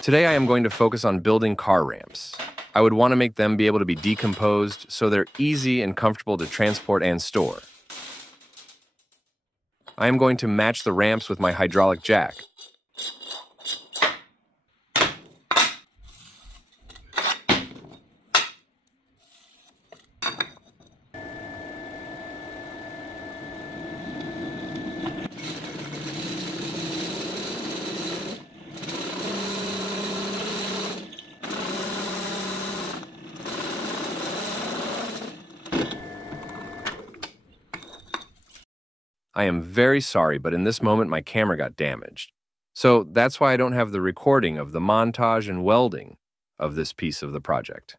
Today I am going to focus on building car ramps. I would want to make them be able to be decomposed so they're easy and comfortable to transport and store. I am going to match the ramps with my hydraulic jack. I am very sorry, but in this moment my camera got damaged. So that's why I don't have the recording of the montage and welding of this piece of the project.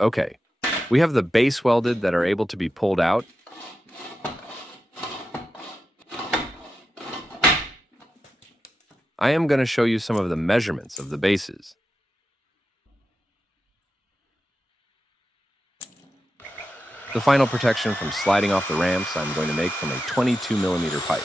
Okay, we have the base welded that are able to be pulled out. I am going to show you some of the measurements of the bases. The final protection from sliding off the ramps I'm going to make from a 22mm pipe.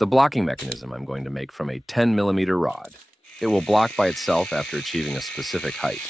The blocking mechanism I'm going to make from a 10mm rod. It will block by itself after achieving a specific height.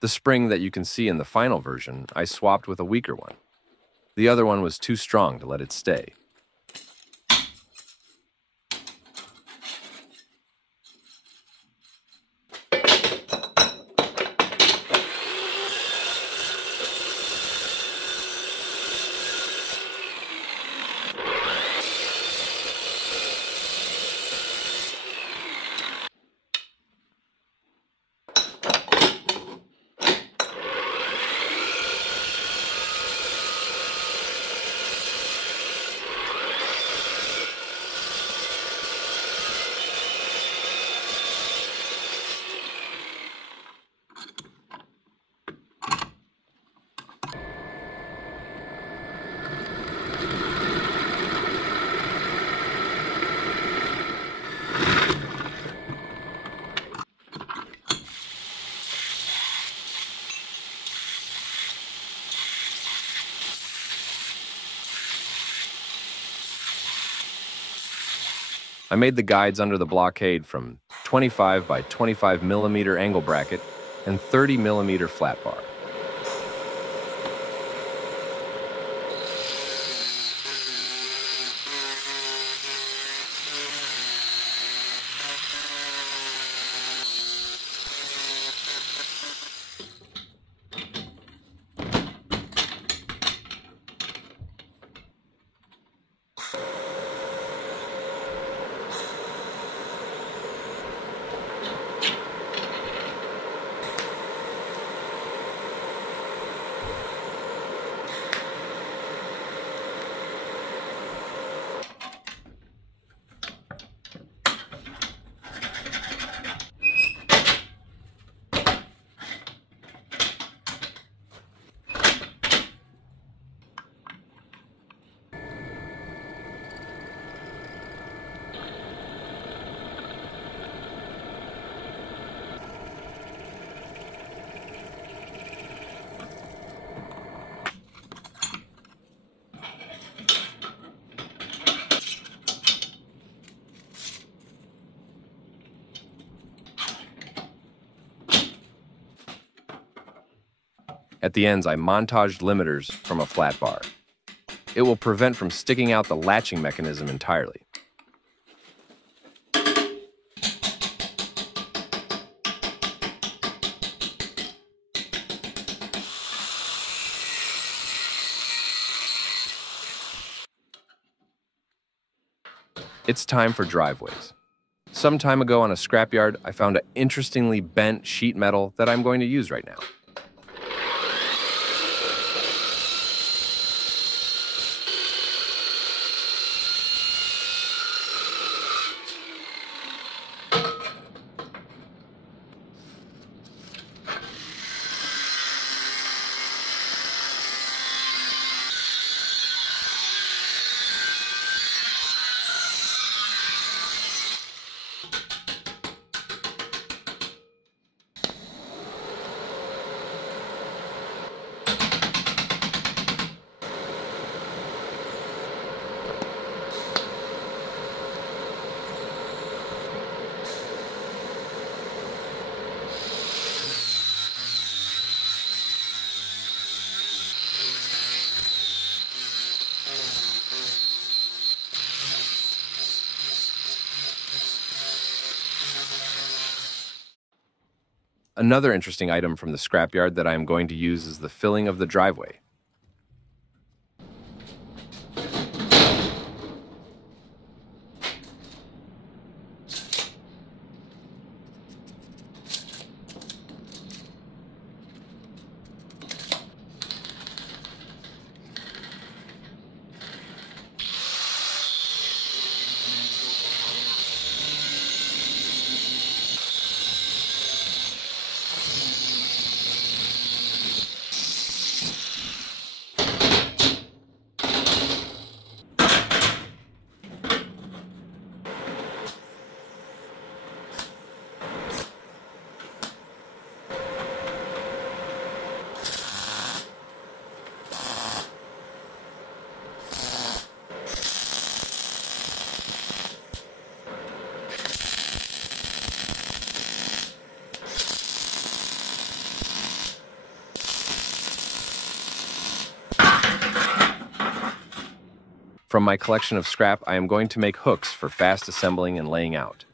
The spring that you can see in the final version, I swapped with a weaker one. The other one was too strong to let it stay. I made the guides under the blockade from 25 by 25mm angle bracket and 30mm flat bar. At the ends, I montaged limiters from a flat bar. It will prevent from sticking out the latching mechanism entirely. It's time for driveways. Some time ago on a scrapyard, I found an interestingly bent sheet metal that I'm going to use right now. Another interesting item from the scrapyard that I am going to use is the filling of the driveway. From my collection of scrap, I am going to make hooks for fast assembling and laying out.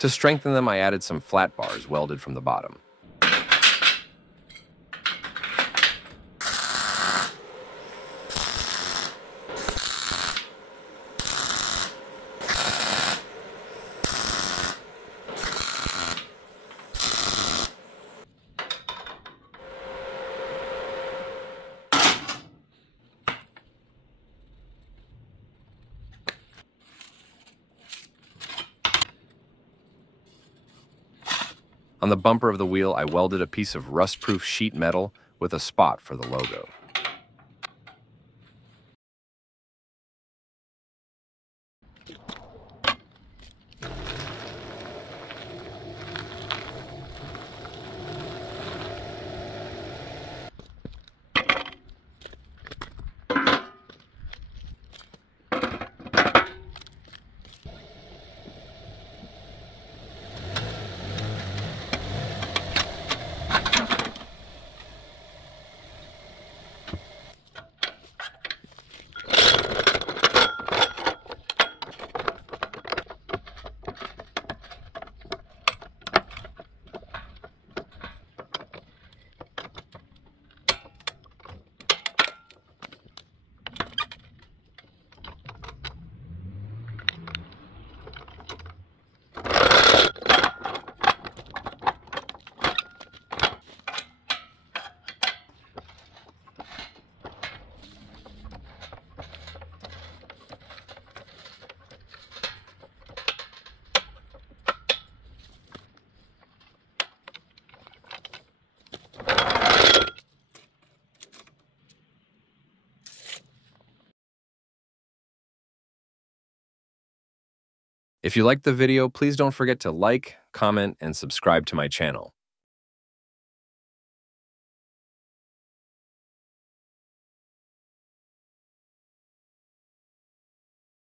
To strengthen them, I added some flat bars welded from the bottom. On the bumper of the wheel, I welded a piece of rust-proof sheet metal with a spot for the logo. If you liked the video, please don't forget to like, comment, and subscribe to my channel.